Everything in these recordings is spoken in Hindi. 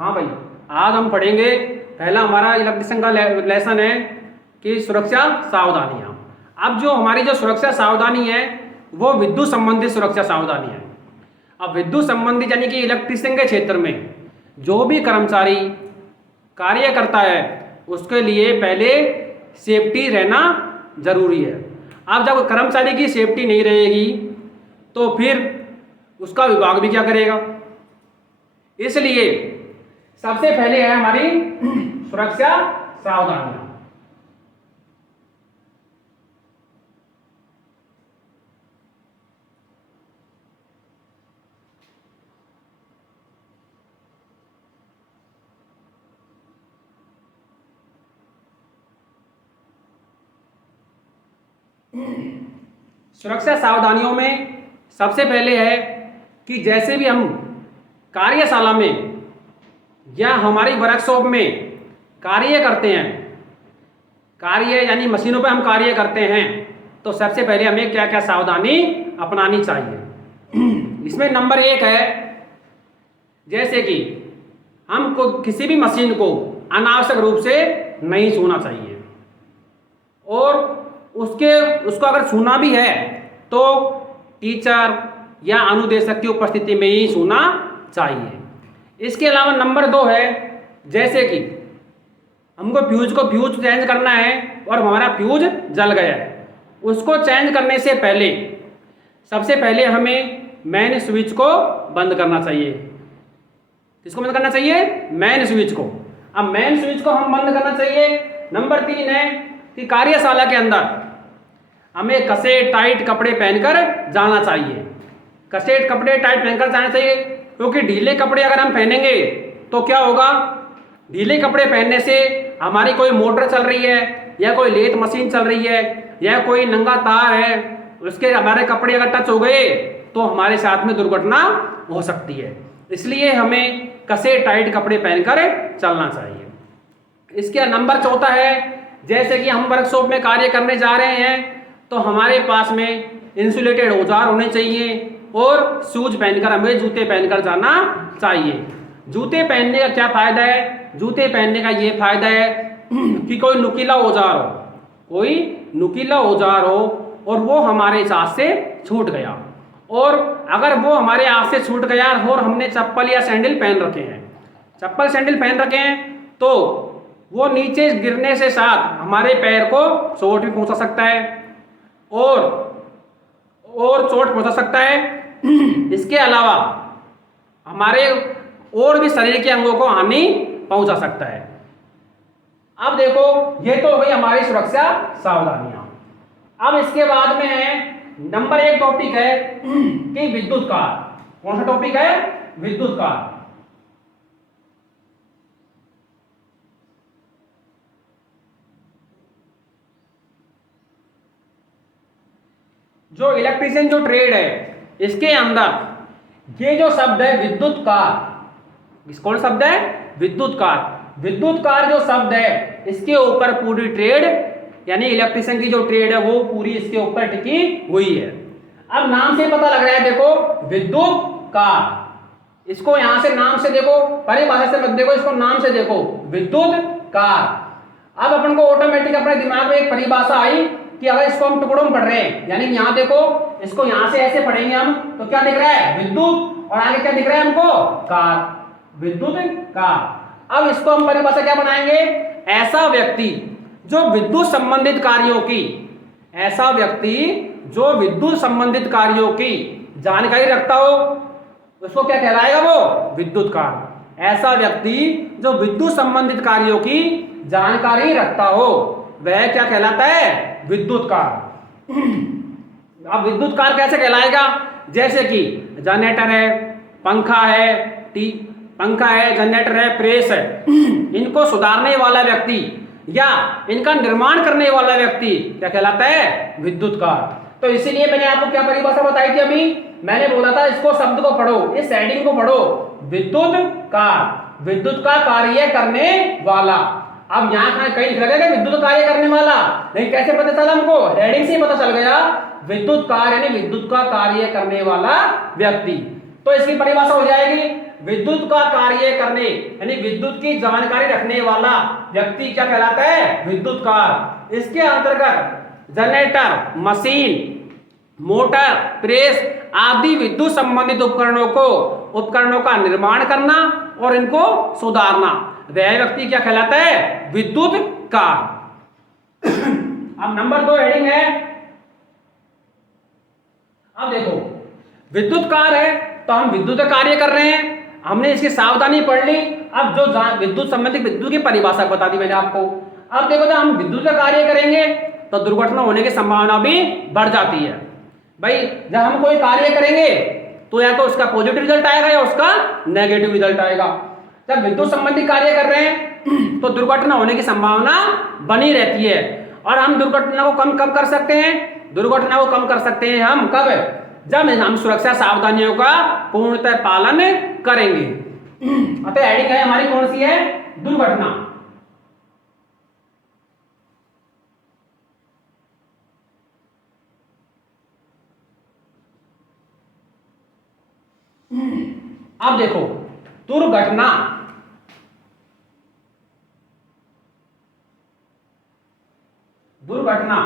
हाँ भाई, आज हम पढ़ेंगे, पहला हमारा इलेक्ट्रिशियन का लेसन है कि सुरक्षा सावधानियाँ। अब जो हमारी जो सुरक्षा सावधानी है वो विद्युत संबंधित सुरक्षा सावधानी है। अब विद्युत संबंधित यानी कि इलेक्ट्रिशियन के क्षेत्र में जो भी कर्मचारी कार्य करता है उसके लिए पहले सेफ्टी रहना जरूरी है। अब जब कर्मचारी की सेफ्टी नहीं रहेगी तो फिर उसका विभाग भी क्या करेगा। इसलिए सबसे पहले है हमारी सुरक्षा सावधानियां। सुरक्षा सावधानियों में सबसे पहले है कि जैसे भी हम कार्यशाला में या हमारी वर्कशॉप में कार्य करते हैं, कार्य यानी मशीनों पर हम कार्य करते हैं, तो सबसे पहले हमें क्या क्या सावधानी अपनानी चाहिए। इसमें नंबर 1 है, जैसे कि हमको किसी भी मशीन को अनावश्यक रूप से नहीं छूना चाहिए, और उसको अगर छूना भी है तो टीचर या अनुदेशक की उपस्थिति में ही छूना चाहिए। इसके अलावा नंबर 2 है, जैसे कि हमको फ्यूज चेंज करना है और हमारा फ्यूज जल गया है, उसको चेंज करने से पहले सबसे पहले हमें मेन स्विच को बंद करना चाहिए। किसको बंद करना चाहिए? मेन स्विच को। अब मेन स्विच को हम बंद करना चाहिए। नंबर 3 है कि कार्यशाला के अंदर हमें कसे टाइट कपड़े पहनकर जाना चाहिए। कसे कपड़े टाइट पहनकर जाना चाहिए, क्योंकि ढीले कपड़े अगर हम पहनेंगे तो क्या होगा, ढीले कपड़े पहनने से हमारी कोई मोटर चल रही है या कोई लेथ मशीन चल रही है या कोई नंगा तार है, उसके हमारे कपड़े अगर टच हो गए तो हमारे साथ में दुर्घटना हो सकती है। इसलिए हमें कसे टाइट कपड़े पहनकर चलना चाहिए। इसके नंबर 4 है, जैसे कि हम वर्कशॉप में कार्य करने जा रहे हैं तो हमारे पास में इंसुलेटेड औजार होने चाहिए और शूज पहनकर, हमें जूते पहनकर जाना चाहिए। जूते पहनने का क्या फायदा है? जूते पहनने का ये फायदा है कि कोई नुकीला औजार हो और वो हमारे हाथ से छूट गया, और अगर वो हमारे हाथ से छूट गया और हमने चप्पल या सैंडल पहन रखे हैं तो वो नीचे गिरने से साथ हमारे पैर को चोट भी पहुंचा सकता है और चोट पहुंचा सकता है। इसके अलावा हमारे और भी शरीर के अंगों को हानि पहुंचा सकता है। अब देखो, ये तो हो गई हमारी सुरक्षा सावधानियां। अब इसके बाद में है नंबर 1 टॉपिक है कि विद्युत कार। कौन सा टॉपिक है? विद्युत कार। जो इलेक्ट्रिशियन जो ट्रेड है इसके अंदर ये जो शब्द है विद्युत कार, कौन शब्द है? विद्युत कार। विद्युत कार जो शब्द है इसके ऊपर पूरी ट्रेड यानी इलेक्ट्रिशियन की जो ट्रेड है वो पूरी इसके ऊपर टिकी हुई है। अब नाम से पता लग रहा है, देखो विद्युत कार। इसको यहां से नाम से देखो, परिभाषा से मत देखो, इसको नाम से देखो, विद्युत कार। अब अपन को ऑटोमेटिक अपने दिमाग में एक परिभाषा आई कि अगर इसको हम टुकड़ों में पढ़ रहे हैं, यानी यहाँ देखो, इसको यहाँ से ऐसे पढ़ेंगे हम तो क्या दिख रहा है? विद्युत, और आगे क्या दिख रहा है हमको? कार, विद्युत कार। अब इसको हम परिभाषा क्या बनाएंगे? ऐसा व्यक्ति जो विद्युत संबंधित कार्यों की जानकारी रखता हो उसको क्या कहलाएगा? वो विद्युत कार। ऐसा व्यक्ति जो विद्युत संबंधित कार्यों की जानकारी रखता हो वह क्या कहलाता है? विद्युत कार। अब विद्युत कार कैसे कहलाएगा? जैसे कि जनरेटर है, पंखा है, जनरेटर है, प्रेस है, इनको सुधारने वाला व्यक्ति या इनका निर्माण करने वाला व्यक्ति क्या कहलाता है? विद्युत कार। तो इसीलिए मैंने आपको क्या परिभाषा बताई थी? अभी मैंने बोला था इसको शब्द को पढ़ो, इस हेडिंग को पढ़ो, विद्युत कार, विद्युत का कार्य करने वाला। अब यहाँ कहीं लिख रखा है विद्युत कार्य करने वाला, नहीं, कैसे पता चला हमको? हेडिंग से पता चल गया, विद्युत कार यानी विद्युत का कार्य करने वाला व्यक्ति। तो इसकी परिभाषा हो जाएगी विद्युत का कार्य करने यानी विद्युत की जानकारी रखने वाला व्यक्ति क्या कहलाता है, विद्युतकार। इसके अंतर्गत जनरेटर, मशीन, मोटर, प्रेस आदि विद्युत संबंधित उपकरणों का निर्माण करना और इनको सुधारना, वह व्यक्ति क्या कहलाता है, विद्युतकार। अब नंबर 2 हेडिंग है, अब देखो विद्युतकार है तो हम विद्युत कार्य कर रहे हैं, हमने इसकी सावधानी पढ़ ली। अब जो विद्युत संबंधित विद्युत की परिभाषा बता दी मैंने आपको। अब देखो जब हम विद्युत का कार्य करेंगे तो दुर्घटना होने की संभावना भी बढ़ जाती है। भाई जब हम कोई कार्य करेंगे तो या तो उसका पॉजिटिव रिजल्ट आएगा या उसका नेगेटिव रिजल्ट आएगा। जब विद्युत संबंधी कार्य कर रहे हैं तो दुर्घटना होने की संभावना बनी रहती है और हम दुर्घटना को कम कर सकते हैं। दुर्घटना को कम कर सकते हैं हम कब, जब हम सुरक्षा सावधानियों का पूर्णतः पालन करेंगे। अतः हेडिंग है हमारी कौन सी है, दुर्घटना। अब देखो दुर्घटना, दुर्घटना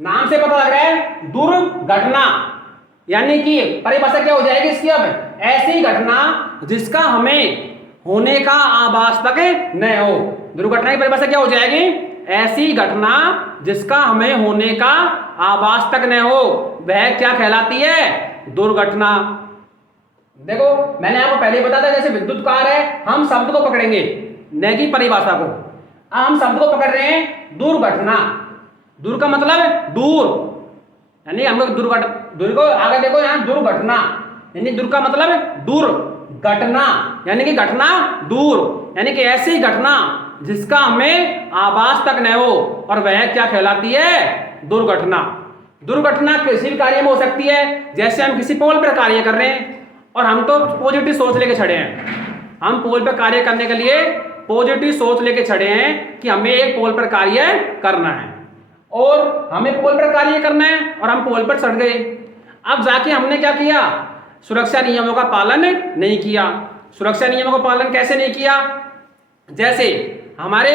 नाम से पता लग रहा है दुर्घटना यानी कि परिभाषा क्या हो जाएगी इसकी, अब ऐसी घटना जिसका हमें होने का आभास तक न हो। दुर्घटना की परिभाषा क्या हो जाएगी, ऐसी घटना जिसका हमें होने का आभास तक न हो, वह क्या कहलाती है, दुर्घटना। देखो मैंने आपको पहले ही बताया था, जैसे विद्युत कार है हम शब्द को पकड़ेंगे न कि परिभाषा को। हम शब्द को पकड़ रहे हैं दुर्घटना। दूर का मतलब दूर, यानी हम लोग दूर को आगे देखो यहाँ दुर्घटना, यानी दूर का मतलब दूर, घटना यानी कि घटना दूर, यानी कि ऐसी घटना जिसका हमें आभास तक न हो और वह क्या कहलाती है, दुर्घटना। दुर्घटना किसी भी कार्य में हो सकती है। जैसे हम किसी पोल पर कार्य कर रहे हैं और हम तो पॉजिटिव सोच लेके चढ़े हैं, हम पोल पर कार्य करने के लिए पॉजिटिव सोच लेके चढ़े हैं कि हमें एक पोल पर कार्य करना है और हमें पोल पर कार्य करना है और हम पोल पर चढ़ गए। अब जाके हमने क्या किया, सुरक्षा नियमों का पालन नहीं किया। सुरक्षा नियमों का पालन कैसे नहीं किया, जैसे हमारे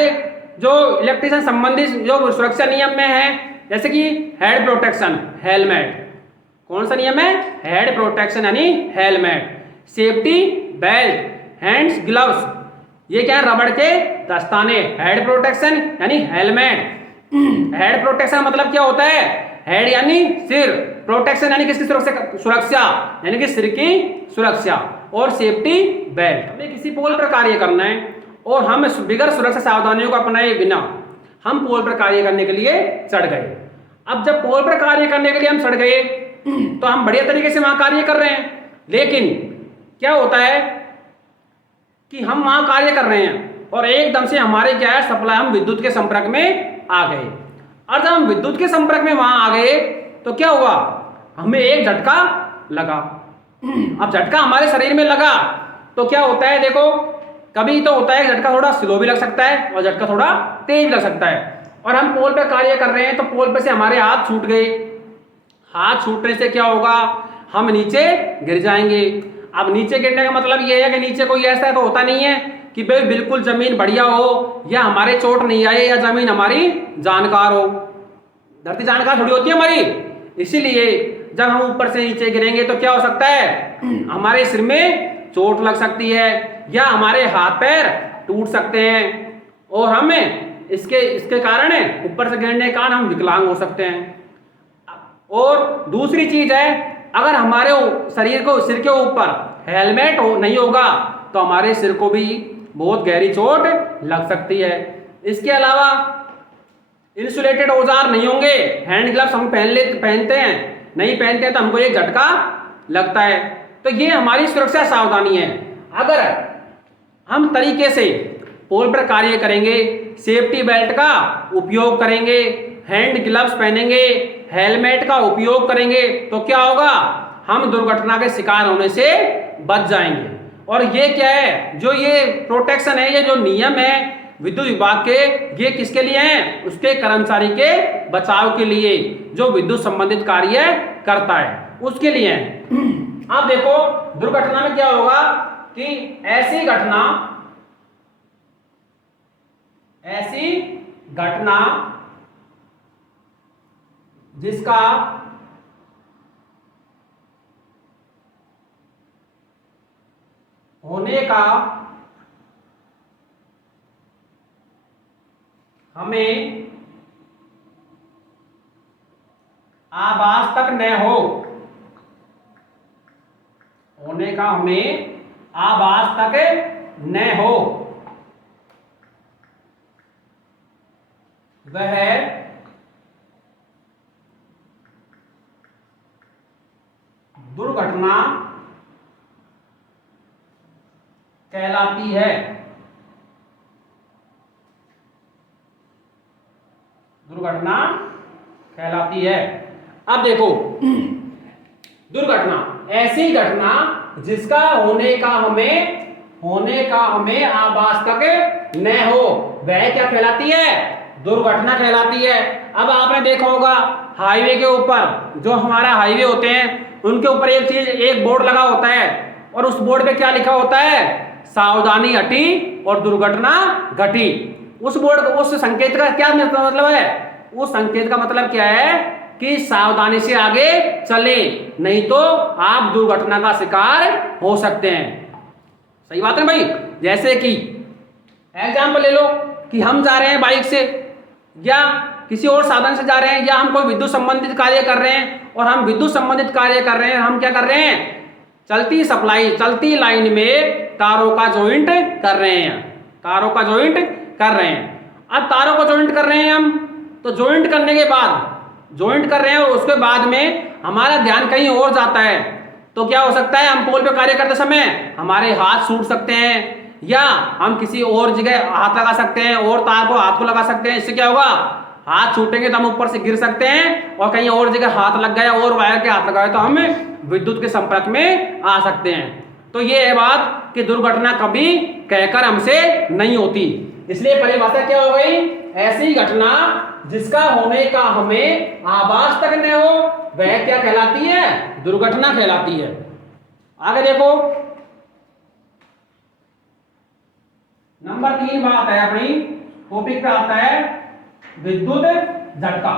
जो इलेक्ट्रिशियन संबंधित जो सुरक्षा नियम में है, जैसे कि हेड प्रोटेक्शन, हेलमेट। कौन सा नियम है, हेड प्रोटेक्शन यानी helmet, safety belt, hands gloves, ये क्या है, रबड़ के दस्ताने। हेड प्रोटेक्शन यानी हेलमेट। हेड प्रोटेक्शन मतलब क्या होता है, हेड यानी सिर, प्रोटेक्शन यानी किसकी सुरक्षा यानी कि सिर की सुरक्षा, और सेफ्टी बेल्ट। हमें किसी पोल पर कार्य करना है और हम बिगैर सुरक्षा सावधानियों को अपनाए बिना हम पोल पर कार्य करने के लिए चढ़ गए। अब जब पोल पर कार्य करने के लिए हम चढ़ गए तो हम बढ़िया तरीके से वहां कार्य कर रहे हैं, लेकिन क्या होता है कि हम वहां कार्य कर रहे हैं और एकदम से हमारे क्या है, सप्लाई, हम विद्युत के संपर्क में आ गए। और जब हम विद्युत के संपर्क में वहां आ गए तो क्या हुआ, हमें एक झटका लगा। अब झटका हमारे शरीर में लगा तो क्या होता है, देखो कभी तो होता है झटका थोड़ा स्लो भी लग सकता है और झटका थोड़ा तेज लग सकता है। और हम पोल पे कार्य कर रहे हैं तो पोल पे से हमारे हाथ छूट गए। हाथ छूटने से क्या होगा, हम नीचे गिर जाएंगे। अब नीचे गिरने का मतलब ये है कि नीचे कोई ऐसा तो होता नहीं है कि भाई बिल्कुल जमीन बढ़िया हो या हमारे चोट नहीं आए या जमीन हमारी जानकार हो। धरती जानकार थोड़ी होती है हमारी, इसीलिए जब हम ऊपर से नीचे गिरेंगे तो क्या हो सकता है, हमारे सिर में चोट लग सकती है या हमारे हाथ पैर टूट सकते हैं और हमें इसके कारण ऊपर से गिरने के कारण हम विकलांग हो सकते हैं। और दूसरी चीज है, अगर हमारे शरीर को सिर के ऊपर हेलमेट नहीं होगा तो हमारे सिर को भी बहुत गहरी चोट लग सकती है। इसके अलावा इंसुलेटेड औजार नहीं होंगे, हैंड ग्लव्स हम पहनते हैं, नहीं पहनते हैं तो हमको एक झटका लगता है। तो ये हमारी सुरक्षा सावधानी है। अगर हम तरीके से पोल पर कार्य करेंगे, सेफ्टी बेल्ट का उपयोग करेंगे, हैंड ग्लव्स पहनेंगे, हेलमेट का उपयोग करेंगे तो क्या होगा, हम दुर्घटना के शिकार होने से बच जाएंगे। और ये क्या है, जो ये प्रोटेक्शन है, ये जो नियम है विद्युत विभाग के, ये किसके लिए हैं, उसके कर्मचारी के बचाव के लिए, जो विद्युत संबंधित कार्य करता है उसके लिए है। अब देखो दुर्घटना में क्या होगा कि ऐसी घटना जिसका होने का हमें आभास तक न हो, होने का हमें आभास तक न हो, वह दुर्घटना कहलाती है। दुर्घटना कहलाती है। अब देखो दुर्घटना ऐसी घटना जिसका होने का हमें आभास तक न हो, वह क्या कहलाती है? दुर्घटना कहलाती है। अब आपने देखा होगा हाईवे के ऊपर, जो हमारा हाईवे होते हैं उनके ऊपर एक बोर्ड लगा होता है और उस बोर्ड पे क्या लिखा होता है? सावधानी हटी और दुर्घटना घटी। उस बोर्ड उस संकेत का क्या मतलब है? उस संकेत का मतलब क्या है कि सावधानी से आगे चले, नहीं तो आप दुर्घटना का शिकार हो सकते हैं। सही बात है भाई। जैसे कि एग्जाम्पल ले लो कि हम जा रहे हैं बाइक से या किसी और साधन से जा रहे हैं, या हम कोई विद्युत संबंधित कार्य कर रहे हैं, और हम विद्युत संबंधित कार्य कर रहे हैं, हम क्या कर रहे हैं? चलती लाइन में तारों का जॉइंट कर रहे हैं, तारों का जॉइंट कर रहे हैं। अब तारों को जॉइंट कर रहे हैं हम, तो जॉइंट करने के बाद जॉइंट कर रहे हैं और उसके बाद में हमारा ध्यान कहीं और जाता है, तो क्या हो सकता है? हम पोल पे कार्य करते समय हमारे हाथ छूट सकते हैं, या हम किसी और जगह हाथ लगा सकते हैं और तार को हाथ को लगा सकते हैं। इससे क्या होगा? हाथ छूटेंगे तो हम ऊपर से गिर सकते हैं, और कहीं और जगह हाथ लग गया और वायर के हाथ लगा तो हम विद्युत के संपर्क में आ सकते हैं। तो ये है बात कि दुर्घटना कभी कहकर हमसे नहीं होती। इसलिए परिभाषा क्या हो गई? ऐसी घटना जिसका होने का हमें आभास तक न हो, वह क्या कहलाती है? दुर्घटना कहलाती है। आगे देखो नंबर 3 बात है अपनी टॉपिक पे आता है विद्युत झटका।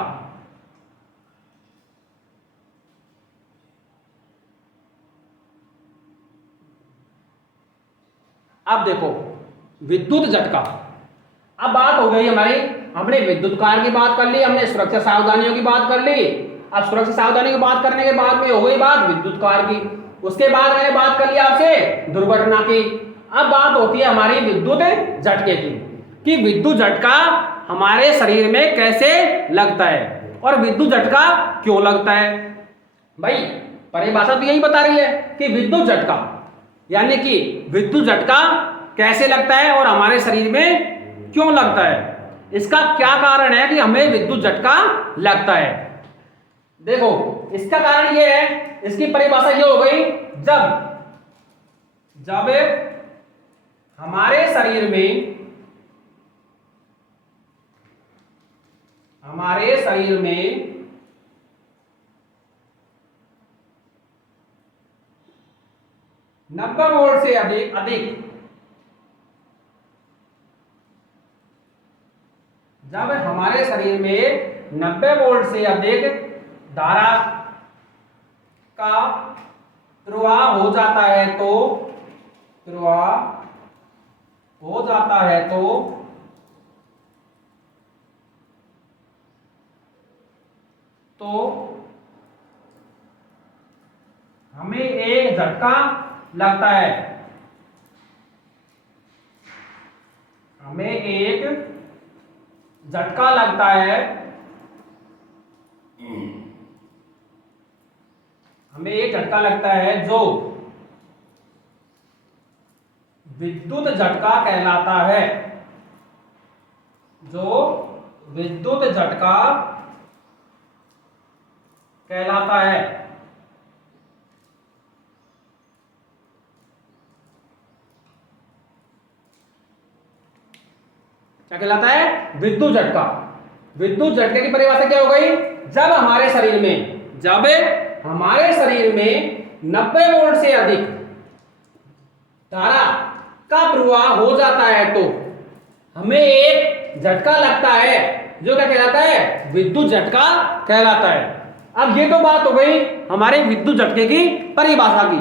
अब देखो विद्युत झटका, अब बात हो गई हमारी, हमने विद्युत कार्य की बात कर ली, हमने सुरक्षा सावधानियों की बात कर ली। अब सुरक्षा सावधानी की बात करने के बाद में हो गई बात विद्युत कार्य की, उसके बाद मैंने बात कर ली आपसे दुर्घटना की। अब बात होती है हमारी विद्युत झटके की, कि विद्युत झटका हमारे शरीर में कैसे लगता है और विद्युत झटका क्यों लगता है। भाई परिभाषा तो यही बता रही है कि विद्युत झटका यानी कि विद्युत झटका कैसे लगता है और हमारे शरीर में क्यों लगता है, इसका क्या कारण है कि हमें विद्युत झटका लगता है। देखो इसका कारण यह है, इसकी परिभाषा यह हो गई, जब हमारे शरीर में 90 वोल्ट से अधिक जब हमारे शरीर में 90 वोल्ट से अधिक धारा का प्रवाह हो जाता है तो हमें एक झटका लगता है। हमें एक झटका लगता है। हमें एक झटका लगता है जो विद्युत झटका कहलाता है। जो विद्युत झटका कहलाता है। क्या कहलाता है? विद्युत झटका। विद्युत झटके की परिभाषा क्या हो गई? जब हमारे शरीर में 90 वोल्ट से अधिक धारा का प्रवाह हो जाता है तो हमें एक झटका लगता है, जो क्या कहलाता है, विद्युत झटका कहलाता है। अब ये तो बात हो गई हमारे विद्युत झटके की परिभाषा की।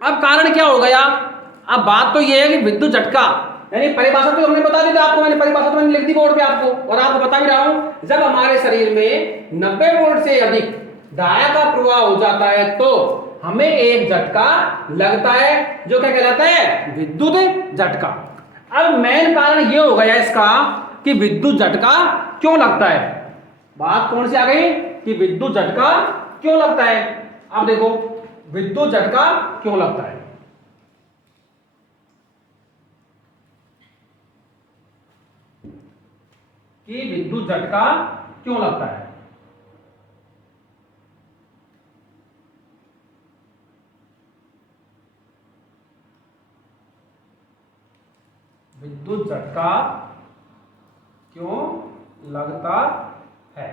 अब कारण क्या हो गया, अब बात तो ये है कि विद्युत झटका यानी परिभाषा तो हमने बता दी थी आपको, मैंने परिभाषा तो मैंने लिख दी बोर्ड पे आपको, और आपको बता भी रहा हूं, जब हमारे शरीर में 90 वोल्ट से अधिक धारा का प्रवाह हो जाता है तो हमें एक झटका लगता है, जो क्या कहलाता है, विद्युत झटका। अब मेन कारण ये हो गया इसका कि विद्युत झटका क्यों लगता है। बात कौन सी आ गई कि विद्युत झटका क्यों लगता है। अब देखो विद्युत झटका क्यों लगता है। कि विद्युत झटका क्यों लगता है। विद्युत झटका क्यों लगता है।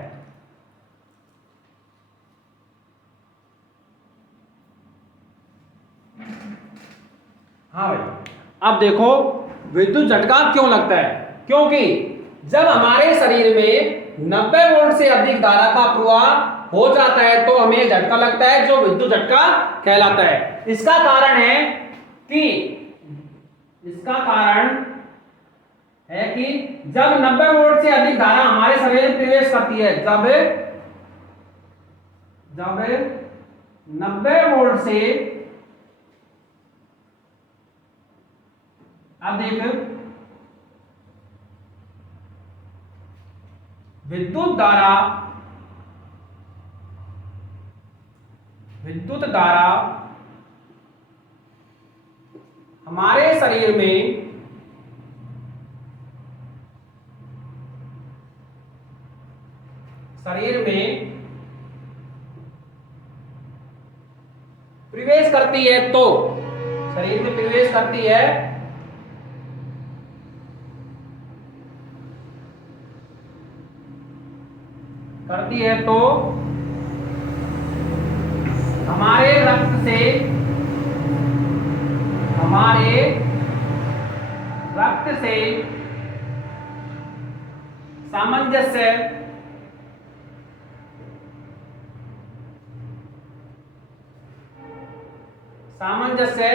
हाँ भाई, अब देखो विद्युत झटका क्यों लगता है, क्योंकि जब हमारे शरीर में 90 वोल्ट से अधिक धारा का प्रवाह हो जाता है तो हमें झटका लगता है, जो विद्युत झटका कहलाता है। इसका कारण है कि जब 90 वोल्ट से अधिक धारा हमारे शरीर में प्रवेश करती है, जब 90 वोल्ट से, अब देख, विद्युत धारा हमारे शरीर में प्रवेश करती है तो, शरीर में प्रवेश करती है तो हमारे रक्त से सामंजस्य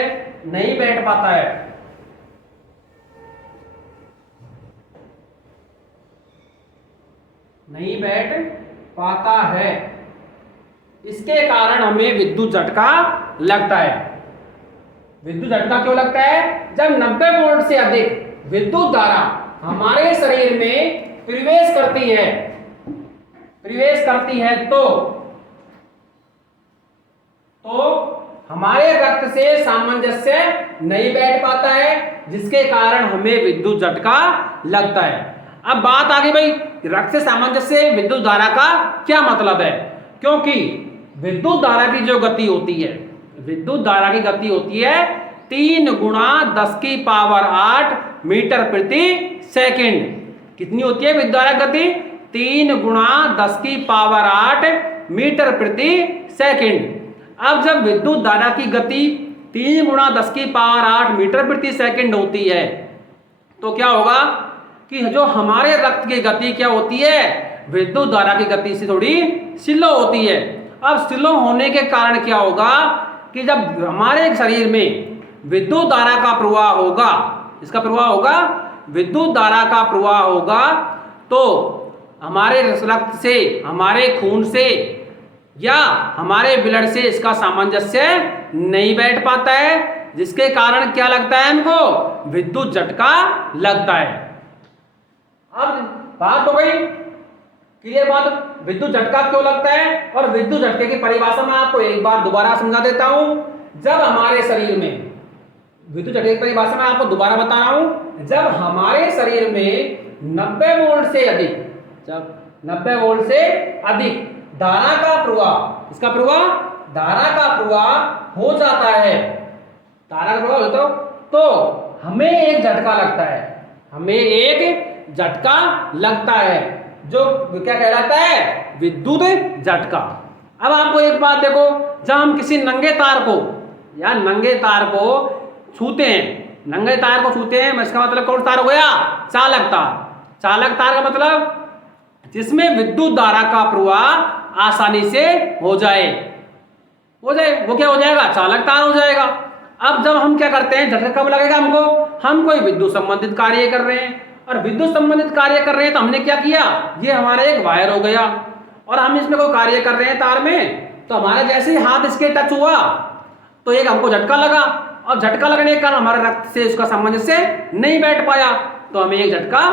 नहीं बैठ पाता है। इसके कारण हमें विद्युत झटका लगता है। विद्युत झटका क्यों लगता है, जब 90 वोल्ट से अधिक विद्युत धारा हमारे शरीर में प्रवेश करती है तो हमारे रक्त से सामंजस्य नहीं बैठ पाता है, जिसके कारण हमें विद्युत झटका लगता है। अब बात आ गई भाई रक्त से सामंजस्य विद्युत धारा का क्या मतलब है, क्योंकि विद्युत धारा की जो गति होती है, विद्युत धारा की गति होती है 3 गुणा 10 की पावर 8 मीटर प्रति सेकंड। कितनी होती है विद्युत धारा गति, 3 गुणा 10 की पावर 8 मीटर प्रति सेकंड। अब जब विद्युत धारा की गति 3 गुणा 10 की पावर 8 मीटर प्रति सेकंड होती है तो क्या होगा कि जो हमारे रक्त की गति क्या होती है, विद्युत धारा की गति से थोड़ी स्लो होती है। अब स्लो होने के कारण क्या होगा कि जब हमारे शरीर में विद्युत धारा का प्रवाह होगा, इसका प्रवाह होगा, विद्युत धारा का प्रवाह होगा तो हमारे रक्त से, हमारे खून से या हमारे ब्लड से इसका सामंजस्य नहीं बैठ पाता है, जिसके कारण क्या लगता है हमको, विद्युत झटका लगता है। अब बात हो गई क्लियर बात, विद्युत झटका क्यों लगता है और विद्युत झटके की परिभाषा मैं आपको एक बार दोबारा समझा देता हूं। जब हमारे शरीर में, विद्युत झटके की परिभाषा मैं आपको दोबारा बता रहा हूं, जब हमारे शरीर में 90 वोल्ट से अधिक, जब 90 वोल्ट से अधिक धारा का प्रवाह, इसका प्रवाह, धारा का प्रवाह हो जाता है, धारा का प्रवाह होता तो हमें एक झटका लगता है, हमें एक झटका लगता है, जो क्या कहलाता है, विद्युत झटका। अब आपको एक बात देखो, जब हम किसी नंगे तार को या नंगे तार को छूते हैं, नंगे तार को छूते हैं, इसका मतलब कौन सा तार हो गया? चालक तार। चालक तार का मतलब जिसमें विद्युत धारा का प्रवाह आसानी से हो जाए, वो क्या हो जाएगा? चालक तार हो जाएगा। अब जब हम क्या करते हैं, झटका कब लगेगा हमको? हम कोई विद्युत संबंधित कार्य कर रहे हैं, और विद्युत संबंधित कार्य कर रहे हैं तो हमने क्या किया, ये हमारा एक वायर हो गया और हम इसमें कोई कार्य कर रहे हैं तार में, तो हमारा जैसे ही हाथ इसके टच हुआ तो एक हमको झटका लगा, और झटका लगने के कारण हमारे रक्त से उसका सामंजस्य नहीं बैठ पाया, तो हमें एक झटका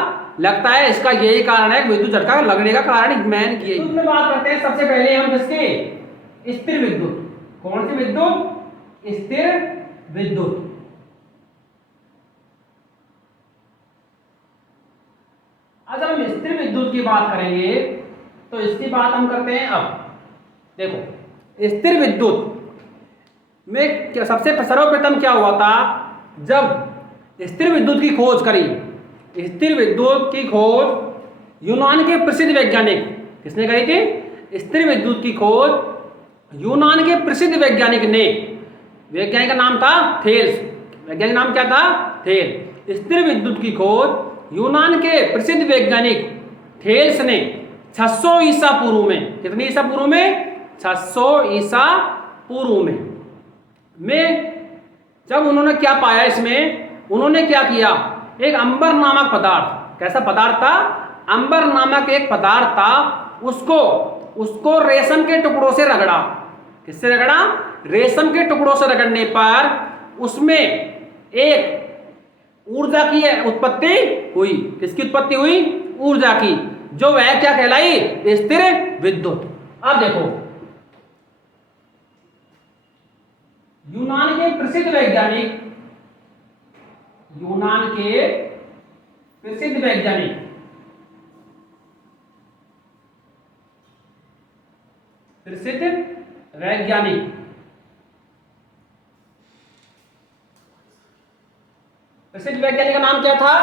लगता है। इसका यही कारण है, विद्युत झटका लगने का कारण मैंने किया। तो बात करते हैं सबसे पहले हम किसके? स्थिर विद्युत। कौन सी विद्युत? स्थिर विद्युत। आज हम स्थिर विद्युत की बात करेंगे, तो इसकी बात हम करते हैं। अब देखो, स्थिर विद्युत में सबसे सर्वप्रथम क्या हुआ था, जब स्थिर विद्युत की खोज करी। स्थिर विद्युत की खोज यूनान के प्रसिद्ध वैज्ञानिक, किसने करी थी? स्थिर विद्युत की खोज यूनान के प्रसिद्ध वैज्ञानिक ने, वैज्ञानिक का नाम था थेल्स। वैज्ञानिक नाम क्या था? थेल्स। स्थिर विद्युत की खोज यूनान के प्रसिद्ध वैज्ञानिक थेल्स ने 600 ईसा पूर्व में, कितनी ईसा पूर्व में? 600 ईसा पूर्व में जब उन्होंने क्या पाया, इसमें उन्होंने क्या किया, एक अंबर नामक पदार्थ, कैसा पदार्थ था? अंबर नामक एक पदार्थ था, उसको रेशम के टुकड़ों से रगड़ा। किससे रगड़ा? रेशम के टुकड़ों से रगड़ने पर उसमें एक ऊर्जा की उत्पत्ति हुई। किसकी उत्पत्ति हुई? ऊर्जा की, जो वह क्या कहलाई? स्थिर विद्युत। अब देखो, यूनान के प्रसिद्ध वैज्ञानिक, यूनान के प्रसिद्ध वैज्ञानिक प्रसिद्ध वैज्ञानिक प्रसिद्ध वैज्ञानिक का नाम क्या था?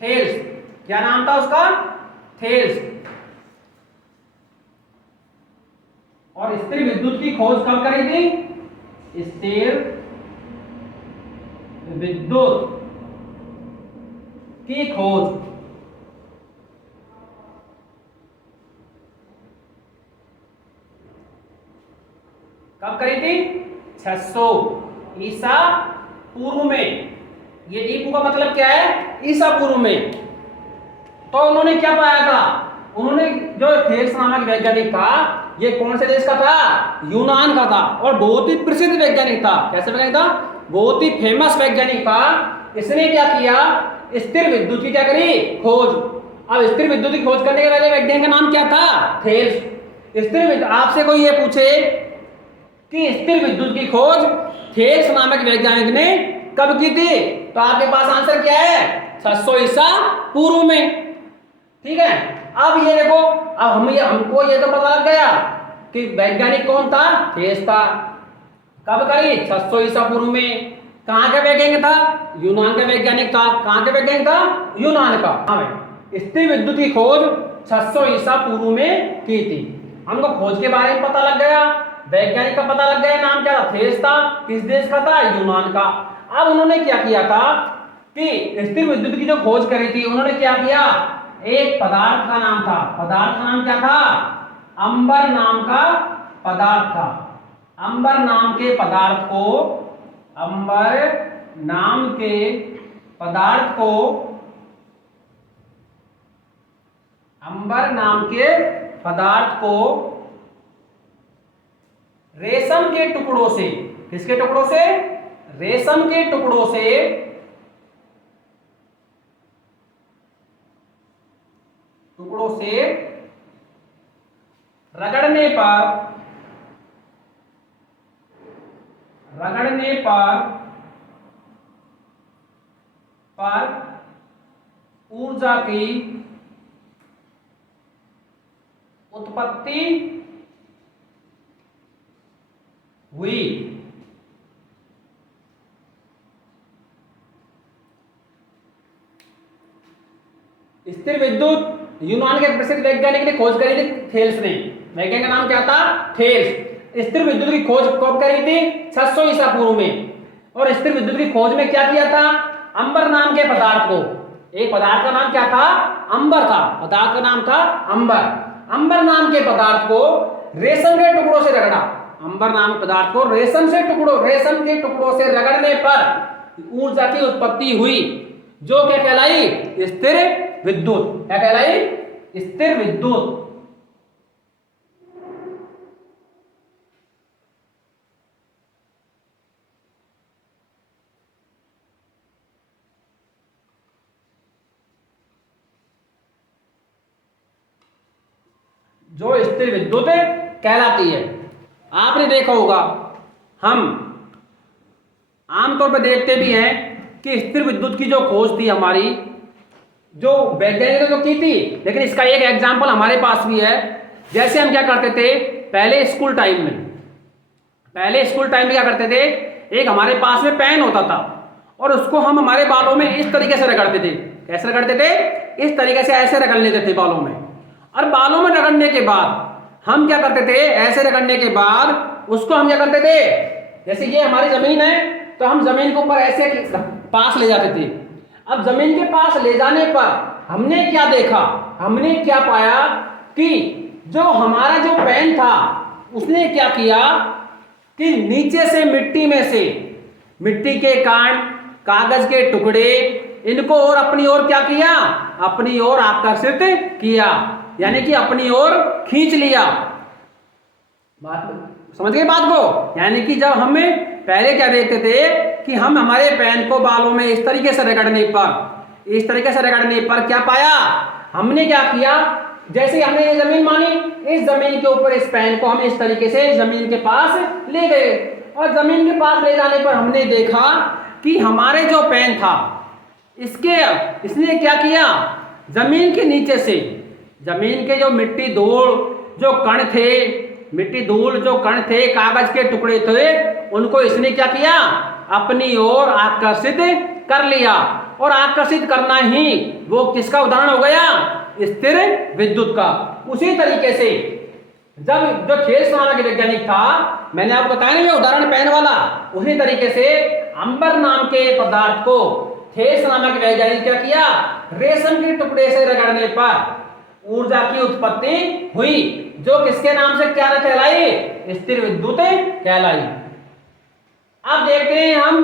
थेल्स। क्या नाम था उसका? थेल्स। और स्थिर विद्युत की खोज कब करी थी? स्थिर विद्युत की खोज कब करी थी? 600 ईसा पूर्व में। ये ईपू का मतलब क्या है? ईसा पूर्व में। तो उन्होंने क्या पाया था? उन्होंने, जो थेल्स नामक वैज्ञानिक था, ये कौन से देश का था? यूनान का था, और बहुत ही प्रसिद्ध वैज्ञानिक था। कैसे वैज्ञानिक था? बहुत ही फेमस वैज्ञानिक था। इसने क्या किया? स्थिर विद्युत की क्या करी? खोज। अब स्थिर विद्युत की खोज करने के वाले वैज्ञानिक का नाम क्या था? थेल्स। स्थिर विद्युत, आपसे कोई ये पूछे कि स्थिर विद्युत की खोज थेल्स नामक वैज्ञानिक ने कब की थी, तो आपके पास आंसर क्या है? 600 ईसा पूर्व में। ठीक है। अब ये देखो, अब हमको ये तो पता लग गया कि वैज्ञानिक कौन था? थेल्स था। कब करी? 600 ईसा पूर्व में। कहाँ का वैज्ञानिक था? यूनान का वैज्ञानिक था। कहाँ का वैज्ञानिक था? यूनान का। हाँ भाई, स्थिर विद्युत की खोज 600 ईसा पूर्व में की थी। हमको खोज के बारे में पता लग गया, वैज्ञानिक का पता लग गया, नाम क्या था? थेल्स था। किस देश का था? यूनान का। अब उन्होंने क्या किया था कि स्थिर विद्युत की जो खोज करी थी, उन्होंने क्या किया? एक पदार्थ का नाम था, पदार्थ का नाम क्या था? अंबर नाम का पदार्थ था। अंबर नाम के पदार्थ को, अंबर नाम के पदार्थ को, अंबर नाम के पदार्थ को रेशम के टुकड़ों से, किसके टुकड़ों से? रेशम के टुकड़ों से रगड़ने पर ऊर्जा की उत्पत्ति हुई। स्थिर विद्युत यूनान के प्रसिद्ध वैज्ञानिक ने खोज करी थी, थेल्स ने। वैज्ञानिक का नाम क्या था? थेल्स। स्थिर विद्युत की खोज कब करी थी? 600 ईसा पूर्व में। और स्थिर विद्युत की खोज में क्या किया था? अंबर नाम के पदार्थ को, एक पदार्थ का नाम क्या था? अंबर था। पदार्थ का नाम था अंबर। अंबर नाम के पदार्थ को रेशम के टुकड़ों से रगड़ा। अंबर नाम के पदार्थ को रेशम के टुकड़ों से रगड़ने पर ऊर्जा की उत्पत्ति हुई, जो क्या कहलाई? स्थिर विद्युत। क्या कहलाई? स्थिर विद्युत। जो स्थिर विद्युत कहलाती है। आपने देखा होगा, हम आमतौर पर देखते भी हैं कि स्थिर विद्युत की जो खोज थी हमारी, जो वैज्ञानिकों ने तो की थी, लेकिन इसका एक एग्जाम्पल हमारे पास भी है। जैसे हम क्या करते थे पहले स्कूल टाइम में क्या करते थे, एक हमारे पास में पेन होता था और उसको हम हमारे बालों में इस तरीके से रगड़ते थे। कैसे रगड़ते थे? इस तरीके से ऐसे रगड़ लेते थे बालों में। और बालों में रगड़ने के बाद हम क्या करते थे? ऐसे रगड़ने के बाद उसको हम क्या करते थे, जैसे ये हमारी जमीन है तो हम जमीन के ऊपर ऐसे पास ले जाते थे। अब जमीन के पास ले जाने पर हमने क्या देखा, हमने क्या पाया कि जो हमारा जो पेन था उसने क्या किया कि नीचे से मिट्टी के कण, कागज के टुकड़े, इनको और अपनी ओर क्या किया? अपनी ओर आकर्षित किया, यानी कि अपनी ओर खींच लिया। बात समझ गए बात को? यानी कि जब हमें पहले क्या देखते थे कि हम हमारे पेन को बालों में इस तरीके से रगड़ने पर क्या पाया? हमने क्या किया, जैसे हमने ये जमीन मानी, इस जमीन के ऊपर इस पेन को हम इस तरीके से जमीन के पास ले गए और जमीन के पास ले जाने पर हमने देखा कि हमारे जो पेन था इसने क्या किया? जमीन के नीचे से जमीन के जो मिट्टी धूल जो कण थे, कागज के टुकड़े थे, उनको इसने क्या किया? अपनी ओर आकर्षित कर लिया। और आकर्षित करना ही वो किसका उदाहरण हो गया? स्थिर विद्युत का। उसी तरीके से जब जो थेल्स नामक वैज्ञानिक था, मैंने आपको बताया ना ये उदाहरण पेन वाला, उसी तरीके से अंबर नाम के पदार्थ को थेल्स नामक वैज्ञानिक क्या किया? रेशम के टुकड़े से रगड़ने पर ऊर्जा की उत्पत्ति हुई, जो किसके नाम से क्या कहलाई? स्थिर विद्युत कहलाई। अब देखते हैं हम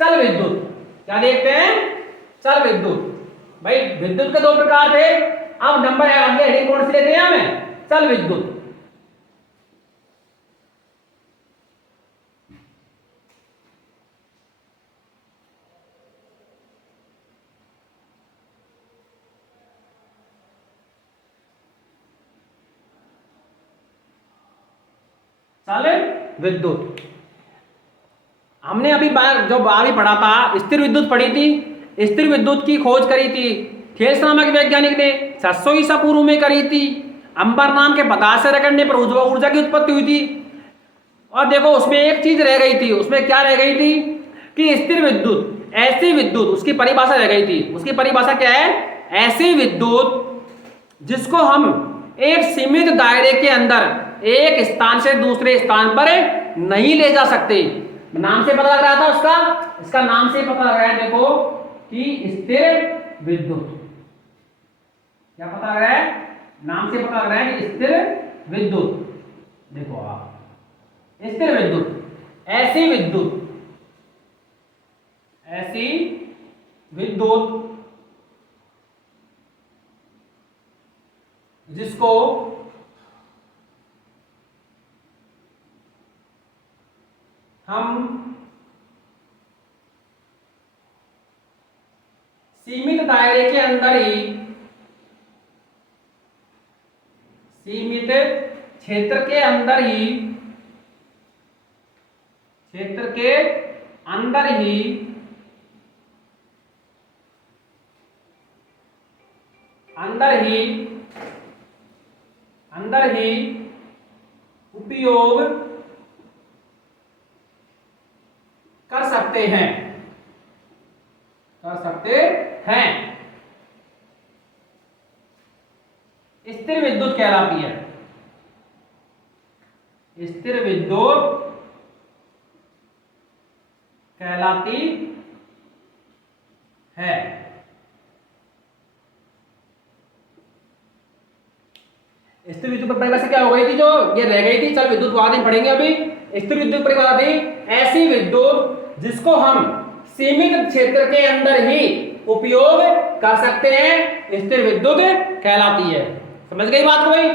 चल विद्युत। क्या देखते हैं? चल विद्युत। भाई विद्युत के दो प्रकार थे, अब नंबर अगले हेडिंग कौन सी लेते हैं हमें? चल विद्युत। चल विद्युत हमने अभी जो अभी पढ़ा था, स्थिर विद्युत पढ़ी थी। स्थिर विद्युत की खोज करी थी थेल्स नामक वैज्ञानिक ने 600 ईसा पूर्व में करी थी। अंबर नाम के पदार्थ से रगड़ने पर ऊर्जा की उत्पत्ति हुई थी। और देखो उसमें एक चीज रह गई थी, उसमें क्या रह गई थी कि स्थिर विद्युत, ऐसी विद्युत, उसकी परिभाषा रह गई थी। उसकी परिभाषा क्या है? ऐसी विद्युत जिसको हम एक सीमित दायरे के अंदर एक स्थान से दूसरे स्थान पर नहीं ले जा सकते। नाम से पता लग रहा था उसका, इसका नाम से पता लग रहा है देखो कि स्थिर विद्युत। क्या पता लग रहा है? नाम से पता लग रहा है कि स्थिर विद्युत। देखो आप, स्थिर विद्युत, ऐसी विद्युत जिसको हम सीमित दायरे के अंदर ही, सीमित क्षेत्र के अंदर ही उपयोग कर सकते हैं। स्थिर विद्युत कहलाती है। स्थिर विद्युत कहलाती है। स्थिर विद्युत परिभाषा क्या हो गई थी, जो ये रह गई थी, चल विद्युत बाद में पढ़ेंगे। अभी स्थिर विद्युत परिभाषा थी ऐसी विद्युत जिसको हम सीमित क्षेत्र के अंदर ही उपयोग कर सकते हैं, स्थिर विद्युत कहलाती है। समझ गई बात को भाई?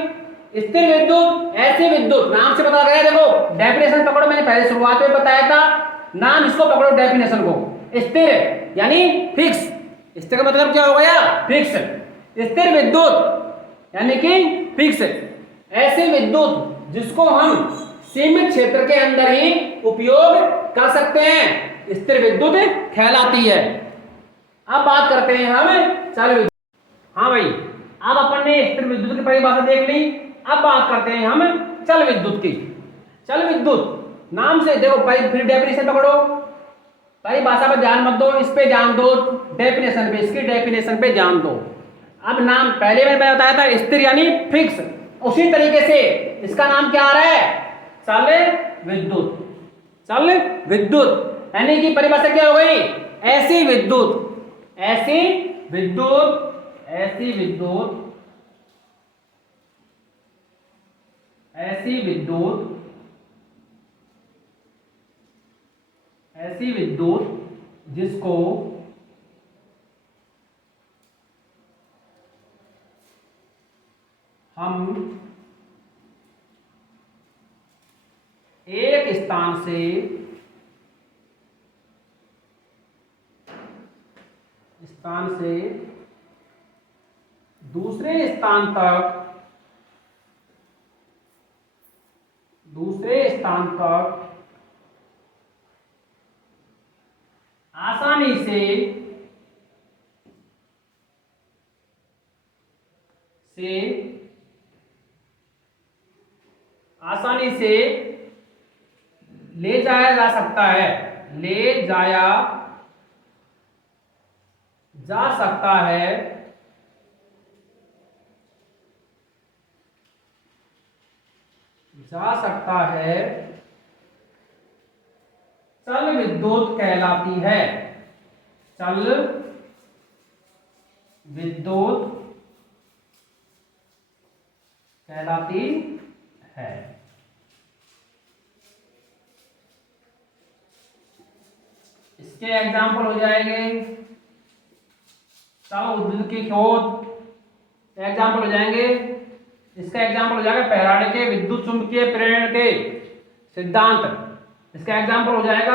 स्थिर विद्युत ऐसी विद्युत, नाम से पता गया। देखो डेफिनेशन पकड़ो, मैंने पहले शुरुआत में बताया था, नाम इसको पकड़ो डेफिनेशन को। स्थिर यानी फिक्स, स्थिर का मतलब क्या हो गया? फिक्स। स्थिर विद्युत यानी कि फिक्स, ऐसी विद्युत जिसको हम सीमित क्षेत्र के अंदर ही उपयोग कर सकते हैं, स्थिर विद्युत कहलाती है। अब बात करते हैं हम चल विद्युत। हाँ भाई, अब अपन ने स्थिर विद्युत की परिभाषा देख ली। अब बात करते हैं हम चल विद्युत की। चल विद्युत नाम से देखो, फिर डेफिनेशन पकड़ो, परिभाषा पर ध्यान मत दो, इस पे ध्यान दो, डेफिनेशन पे, इसकी डेफिनेशन पे ध्यान दो। अब नाम पहले मैंने बताया था स्थिर यानी फिक्स, उसी तरीके से इसका नाम क्या आ रहा है? चल विद्युत। चल विद्युत यानी कि परिभाषा क्या हो गई? ऐसी विद्युत, ऐसी विद्युत, ऐसी विद्युत, ऐसी विद्युत, ऐसी विद्युत जिसको हम एक स्थान से दूसरे स्थान तक आसानी से ले जाया जा सकता है, ले जाया जा सकता है, चल विद्युत कहलाती है। चल विद्युत कहलाती है। इसके एग्जाम्पल हो जाएंगे चल विद्युत की खोज, एग्जाम्पल हो जाएंगे। इसका एग्जाम्पल हो जाएगा फैराडे के विद्युत चुंबकीय प्रेरण के सिद्धांत। इसका एग्जाम्पल हो जाएगा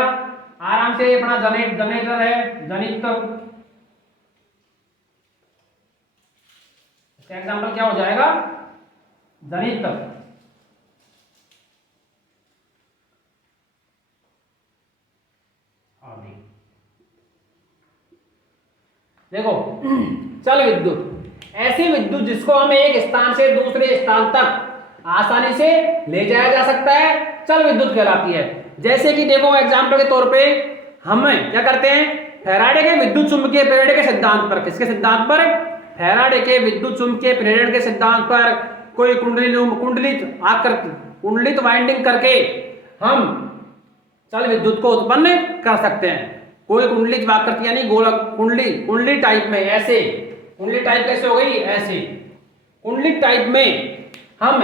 आराम से अपना जनरेटर है, जनित्र। इसका एग्जाम्पल क्या हो जाएगा? जनित्र। देखो चल विद्युत ऐसी विद्युत जिसको हम एक स्थान से दूसरे स्थान तक आसानी से ले जाया जा सकता है, चल विद्युत कहलाती है। जैसे कि देखो एग्जाम्पल के तौर पे हम क्या करते हैं, फैराडे के विद्युत चुंबकीय प्रेरण के सिद्धांत पर, किसके सिद्धांत पर? फैराडे के विद्युत चुंबकीय प्रेरण के सिद्धांत पर कोई कुंडलित वाइंडिंग करके हम चल विद्युत को उत्पन्न कर सकते हैं। कोई कुंडलित आकृति यानी गोलक कुंडली टाइप में, ऐसे कुंडली टाइप कैसे हो गई? ऐसे कुंडली टाइप में हम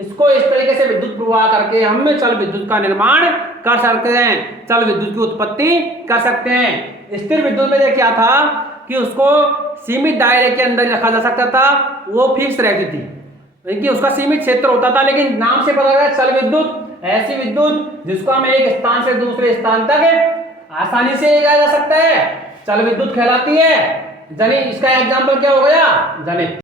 इसको इस तरीके से विद्युत प्रवाह करके हम चल विद्युत का निर्माण कर सकते हैं, चल विद्युत की उत्पत्ति कर सकते हैं। स्थिर विद्युत में क्या था कि उसको सीमित दायरे के अंदर रखा जा सकता था, वो फिक्स रहती थी, क्योंकि उसका सीमित क्षेत्र होता था। लेकिन नाम से पता लगा चल विद्युत ऐसी विद्युत जिसको हम एक स्थान से दूसरे स्थान तक आसानी से ले जाया जा सकता है, चल विद्युत कहलाती है। इसका एग्जाम्पल क्या हो गया? जनित्र।